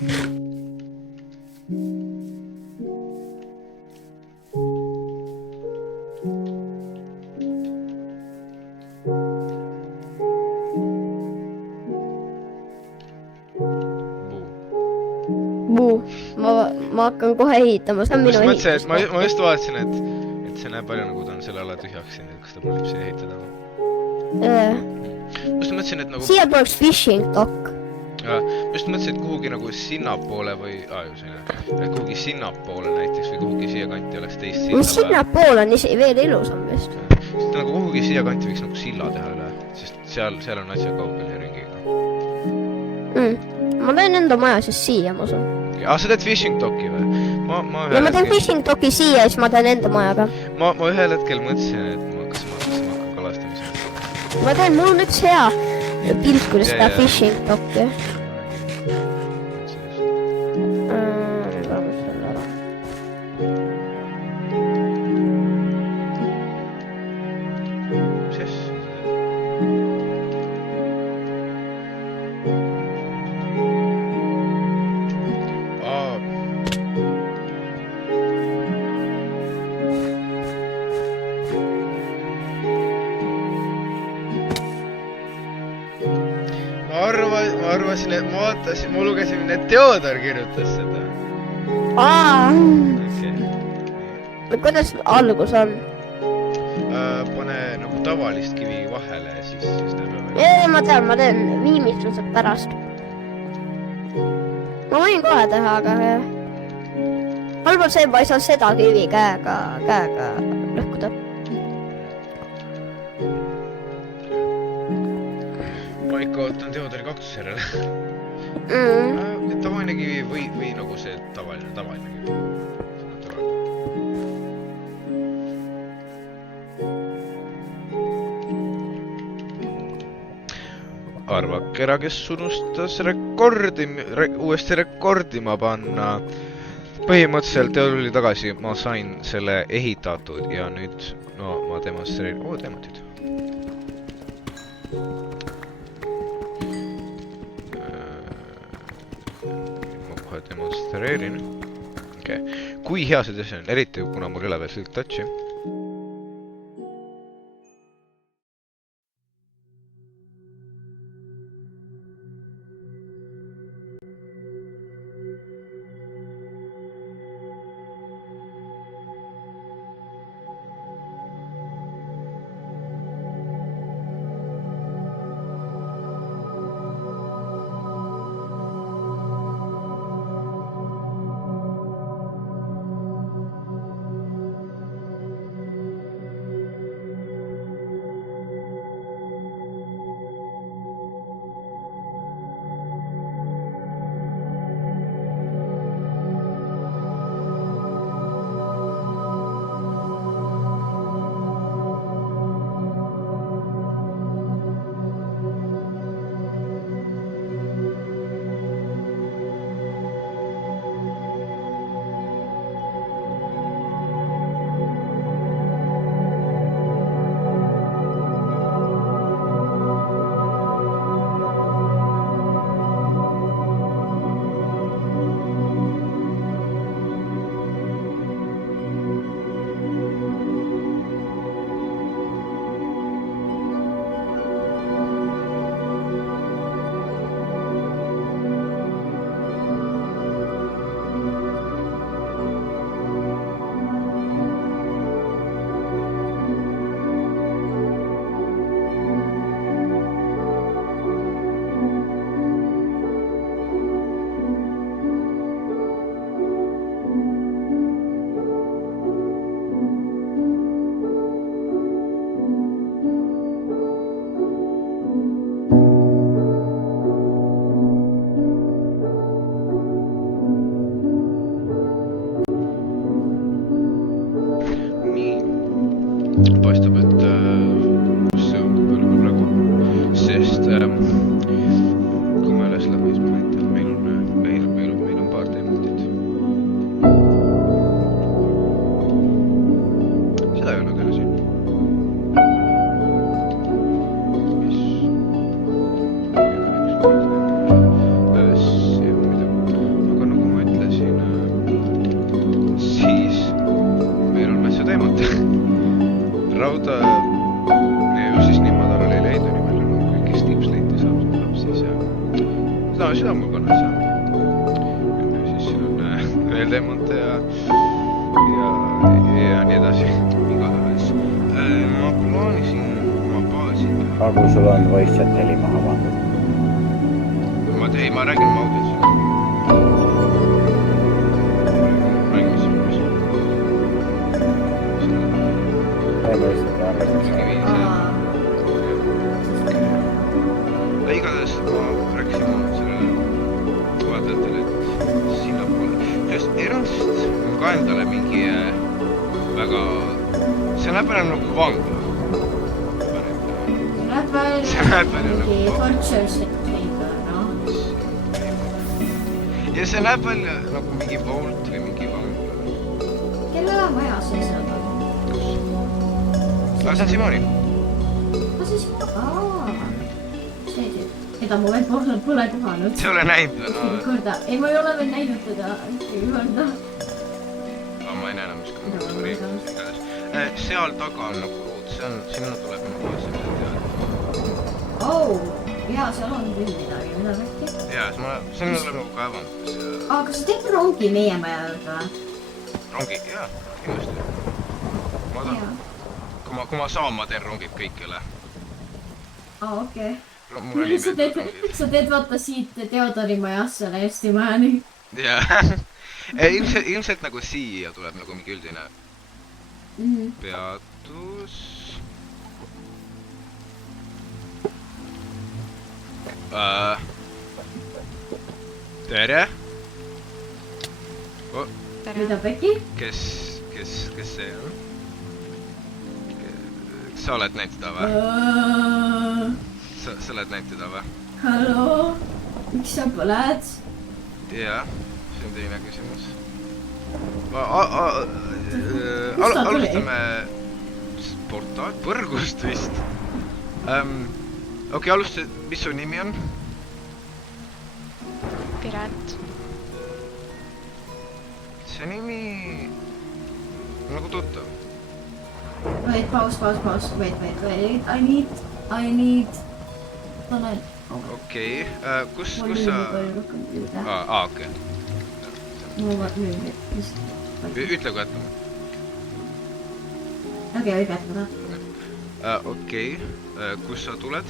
Ma hakkan kohe ehitama, see on minu ehitus. Ma just vaatasin, et see näeb palju nagu ta on selle ala tühjaks siin, et kas ta mõtleb siin ehitada. Just mõtlesin, et nagu... Siia poleks fishing dock. Just mõtlesin, et kuhugi nagu sinnapoole või... kuhugi sinnapoole näiteks või kuhugi siia kanti oleks teist silla. Sinnapoole on veel ilusam vist. Nagu kuhugi siia kanti võiks nagu silla teha üle, sest seal on asja kaugel ja ringiga. Ma teen enda maja siis siia, ma usun. Sa teed fishing docki või? Ma teen fishing docki siia ja siis ma teen enda majaga. Ma ühel hetkel mõtlesin, et kas ma hakkan kalastamisega. Ma teen, mul on üks hea pilt, kuidas seda fishing docki. Ma lugesin, et Theodor kirjutas seda. Kuidas algus on? Pane nagu tavalist kivi vahele ja siis Ma teen viimistlused pärast. Ma võin kohe teha, aga halb on see, ma ei saa seda kivi käega lõhkuda. Ma ikka ootan Theodori kaktuse järele. Tavaline kivi või nagu see tavaline kivi. Arvake ära, kes unustas uuesti rekordima panna. Põhimõtteliselt tuli tagasi, ma sain selle ehitatud ja nüüd ma demonstreerin. Demontid. Demonstreerin. Kui hea see tõsi on, eriti kuna mul ei ole veel Silk Touchi. seda mul kannas jah. Siis siin on veel teemante ja nii edasi. Igatahes. Ma plaanisin oma baasi teha. Agu, sul on voice chat heli maha pandud. Ma räägin oma audios. Räägin mis. Teeme lihtsalt arvestuse. Igatahes ma rääkisin sellele vaatajatele, et sinnapoole. Sest Erast on ka endale mingi väga... See näeb välja nagu vangla. See näeb välja mingi torture simulator, noh. Ja see näeb välja nagu mingi vault või mingi vangla. Kelle maja sees nad on? See on Simoni. See tüüp, keda ma veel pole kohanud. See ole näinud või? Korda, ei ma ei ole veel näinud teda ühtegi korda. Ma ei näe enam miski. Seal taga on nagu ruud, sinna tuleb nagu asja teada. Jaa, seal on küll midagi äkki. Jaa, sinna tuleb nagu kaevandus. Kas sa teed rongi meie maja juurde või? Rongi, jaa, kindlasti. Kui ma saan, ma teen rongid kõikjale. Okei. Sa teed vaata siit Theodori majast selle Eesti majani. Jaa. Ilmselt nagu siia tuleb nagu mingi üldine peatus. Tere! Mida, Pekki? Kes see on? Sa oled näinud seda või? Sa oled näinud seda või? Halloo? Miks sa põled? Jaa, see on teine küsimus. Alustame portaal, põrgust vist. Okei, alustame, mis su nimi on? Piret. See nimi on nagu tuttav. Wait, paus. Wait. I need... Okei, kus sa... Okei. Ütle kui jätame. Okei, võib jätmada. Okei, kus sa tuled?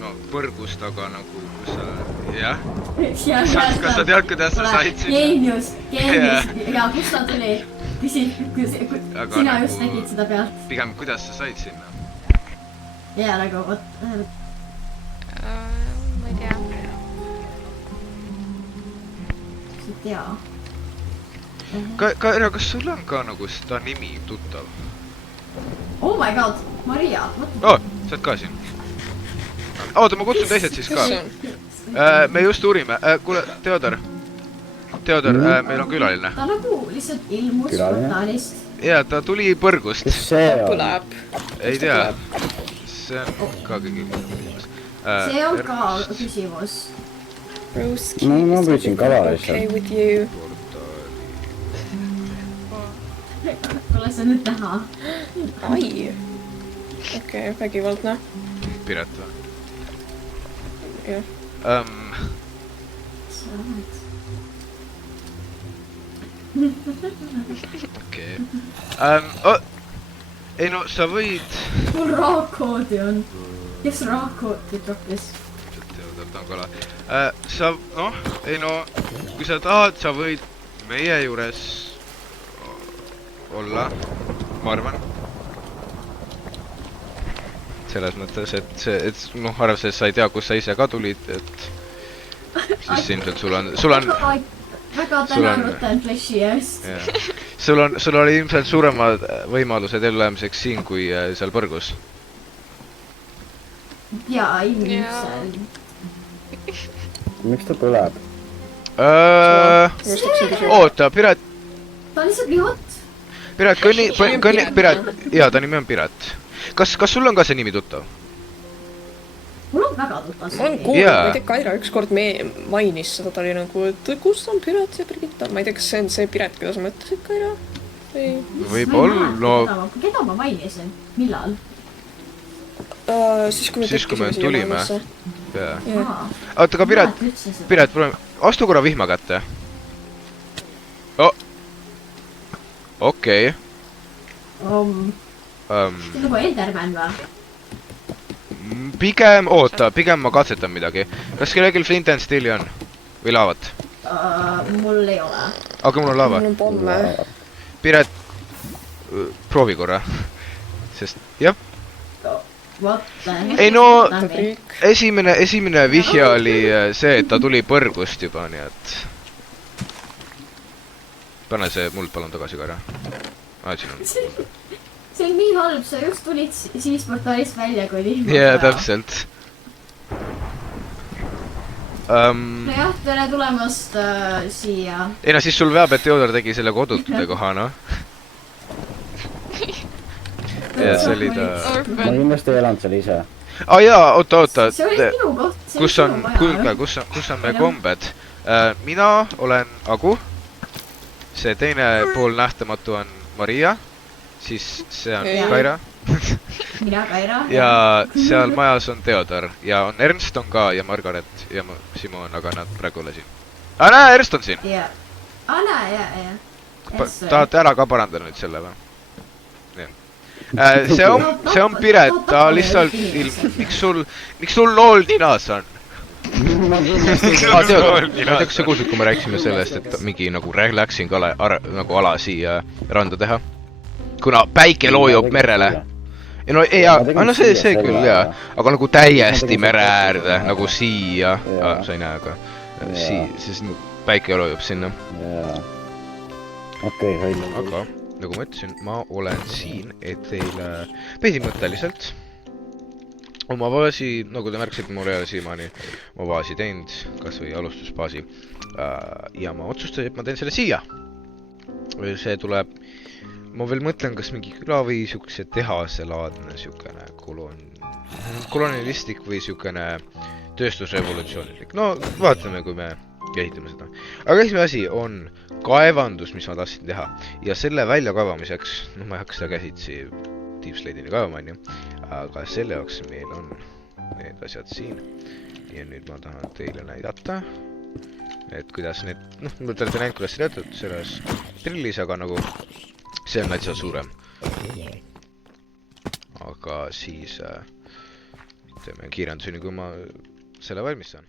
No, põrgust, aga nagu, kus sa... Jah? Kas sa tead, kuidas sa said sinna? Geenius. Jaa, kus ta tuli? Sina just nägid seda pealt. Pigem, kuidas sa said sinna? Jaa, nagu, vot... Ma ei tea. Sa ei tea. Kaira, kas sul on ka nagu seda nimi tuttav? Oh my god, Maria! Sa oled ka siin? Oota, ma kutsun teised siis ka. Me just uurime. Kuule, Theodor, meil on külaline. Ta nagu lihtsalt ilmus portaalist. Jaa, ta tuli põrgust. Kes see on? Põleb. Ei tea. See on ka kõige küsimus. See on ka küsimus. Bruce, No, ma püüdsin kala lihtsalt. okay with you. Pole sa nüüd näha. Ai. Okei, vägivaldne. Piret või? Jah. Okei. Ei no, sa võid... Mul raakkoodi on. Kes raakkoodi troppis? Theodor, ta on kala. Sa, noh, ei no, kui sa tahad, sa võid meie juures olla, ma arvan. Selles mõttes, et noh, arvestades sa ei tea, kus sa ise ka tulid, et siis ilmselt sul on... Väga tänan võtan fleshi eest. Sul oli ilmselt suuremad võimalused elluajamiseks siin, kui seal põrgus. Jaa, ilmselt. Miks ta põleb? Oota, Piret, Ta on lihtsalt nii hot. kõnni, Piret, jaa, ta nimi on Piret. Kas sul on ka see nimi tuttav? Mul on väga tuttav Ma olen kuulnud, ma ei tea, Kaira ükskord mainis seda, ta oli nagu, et kus on Piret ja Brigitta. Ma ei tea, kas see on see Piret, keda sa mõtlesid, Kaira? Võib-olla, no... Keda ma mainisin? Millal? Siis, kui me tulime. jaa . aa , oota , aga Piret , üldse seda . Piret , astu korra vihma kätte oh. . okei . see on nagu Enderman või ? pigem , oota , pigem ma katsetan midagi . kas kellelgi Flint and Steel'i on ? või laavat ? Mul ei ole . aga mul on laava mul . on pomme . Piret , proovi korra . sest jah , What the heck ? Ei no- riik . esimene vihje oli see , et ta tuli põrgust juba , nii et . pane see muld palun tagasi ka ära . siin on . see on nii halb , sa just tulid siis portaalist välja , kui vihma . jaa , täpselt . nojah , tere tulemast siia . ei no siis sul veab , et Theodor tegi selle kodutute koha , noh . ja see oli ta . ma kindlasti ei elanud seal ise . aa jaa , oota , see oli minu koht . kus on , kuulge , kus on meie kombed ? mina olen Agu . see teine pool nähtamatu on Maria . siis see on Ei. Kaira . mina , Kaira . ja seal majas on Theodor ja on Ernst on ka ja Margaret ja Simon , aga nad praegu ei ole siin . aa näe , Ernst on siin . ja . näe , ja . tahate ära ka parandada nüüd selle või ? see on Piret , ta lihtsalt miks sul lool ninas on ? näiteks sa kuulsid , kui me rääkisime sellest , et mingi nagu relaxing nagu ala siia randa teha . kuna päike loojub merele . ei no ei , no see küll jaa , aga nagu täiesti mere äärde nagu siia , sa ei näe , aga siis päike loojub sinna . okei , hoidla . aga nagu ma ütlesin , ma olen siin , et teile põhimõtteliselt oma baasi , nagu te märkasite , mul ei ole siiamaani oma baasi teinud , kas või alustusbaasi . ja ma otsustasin , et ma teen selle siia . see tuleb , ma veel mõtlen , kas mingi küla või siukse tehaselaadne siukene kolonialistlik või siukene tööstusrevolutsioonilik . no vaatame , kui me ehitame seda . aga esimene asi on kaevandus , mis ma tahtsin teha ja selle väljakaevamiseks , noh , ma ei hakka seda käsitsi Deep Slate'ini kaevama , onju , aga selle jaoks meil on need asjad siin ja nüüd ma tahan teile näidata , et kuidas need , noh , te olete näinud , kuidas see töötab selles drillis , aga nagu see on täitsa suurem . aga siis teeme kiirenduseni , kui ma selle valmis saan .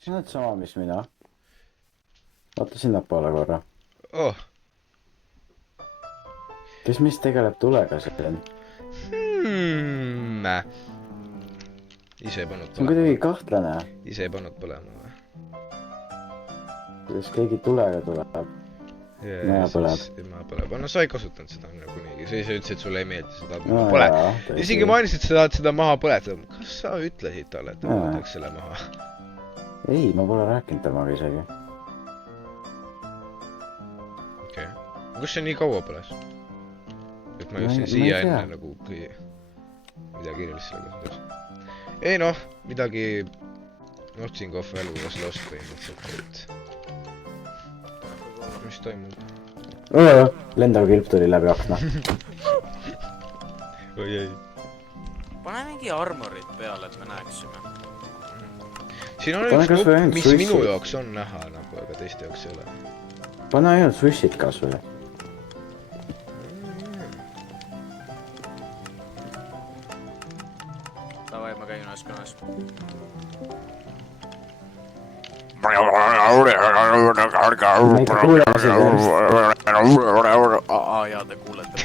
sa oled sama, mis mina. Vaata sinnapoole korra. Oh. Kes mis tegeleb tulega siin? Ise ei pannud See on põlema. kuidagi kahtlane. Ise ei pannud põlema või? Kuidas keegi tulega tuleb. Maja põleb. Maja põleb. No sa ei kasutanud seda nagunii. Sa ise ütlesid, et sulle ei meeldi seda. No Pole. jaa, Isegi mainisid, et sa tahad seda maha põletada. Kas sa ütlesid talle, et ta Jaa. võtaks selle maha? Ei, ma pole rääkinud temaga isegi. Okei. Kus see nii kaua põles? Et ma Ma jõudsin ei siia tea. enne nagu midagi erilist sellega seoses. Ei noh, midagi Nothing of Value was lost põhimõtteliselt, et mis toimub? Lendav kilp tuli läbi akna. Oi ei. pane mingi armorit peale, et me näeksime. Siin on Pane üks kas või nupp, ainult mis suitsu. minu jaoks on näha nagu, aga teiste jaoks ei ole. Pane ainult sushid kas või. Davai, ma käin ühes kõnes. Ma ikka kuulen seda just. Aa, jaa, te kuulete.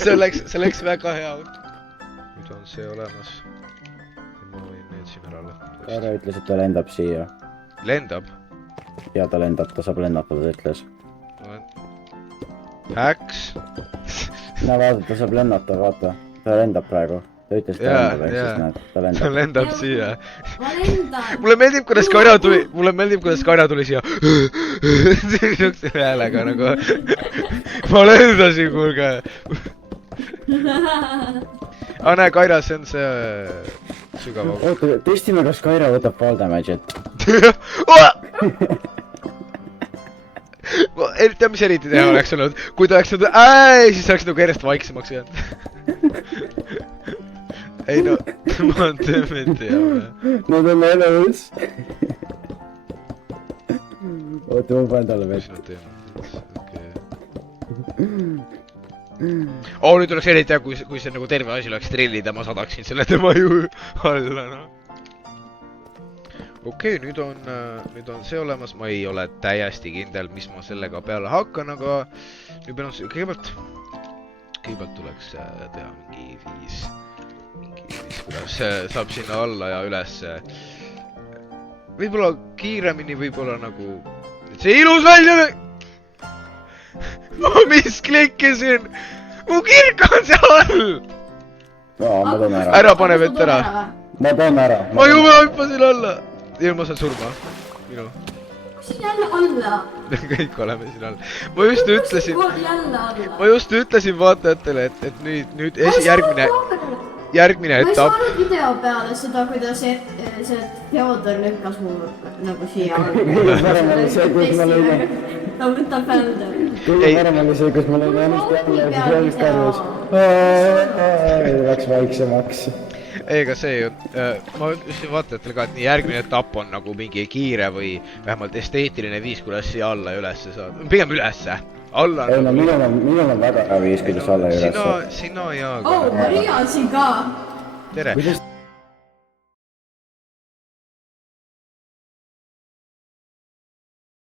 see läks väga hea. Nüüd on see olemas. Ma võin need siin ära lõpetada. Kaara ütles, et ta lendab siia. Lendab. Ja ta lendab, ta saab lennata, ta ütles. Häks. No vaata, ta saab lennata, vaata. Ta lendab praegu. Ta ütles, et ta Jaa, lendab, ehk jaa. siis näed, ta Ta lendab. lendab siia. ma lendan . Mulle meeldib, kuidas Kaira tuli siia. Niisuguse häälega nagu. Ma lendasin, kuulge. Näe, Kaira, see on see sügav auk. Oota, testime, kas Kaira võtab fall damage'it. Tead, mis eriti teha oleks olnud? Kui ta oleks olnud siis oleks nagu järjest vaiksemaks jäänud. Ei no, ma olen tõmmenti jah. Nad on elus. Oota, ma panen talle Mis vett. nad teevad? Nüüd oleks eriti hea, kui see nagu terve asi oleks trillida, ma sadaksin selle tema ju alla, noh. Okei, nüüd on see olemas, ma ei ole täiesti kindel, mis ma sellega peale hakkan, aga nüüd pean kõigepealt tuleks teha mingi viis, kuidas saab sinna alla ja üles. Võib-olla kiiremini, võib-olla nagu, et see ilus välja. Ma misklikkisin, mu kirk on seal all. Ma toon ära. Ära pane vett ära. Ma toon ära. Ma juba hüppasin alla. Ja ma saan surma. Minu. siin jälle alla . Kõik oleme siin all. Ma just ütlesin, jälle alla . vaatajatele, et nüüd järgmine ma ei etapp. saanud video peale seda, kuidas see Theodor lükkas mu nagu siia Kõige parem oli see, kus ma lõin. ta võtab välja . Kõige parem oli see, kus ma lõin ennast jälle ja siis jällest karjus. Läks vaiksemaks. Ei, ega see ju, ma ütlesin vaatajatele ka, et nii järgmine etapp on nagu mingi kiire või vähemalt esteetiline viis, kuidas siia alla ja ülesse saada. Pigem ülesse. Alla Ei no minul on väga hea viis, kuidas alla ja ülesse. Sina ja oh , Maria on siin ka . tere. Kuidas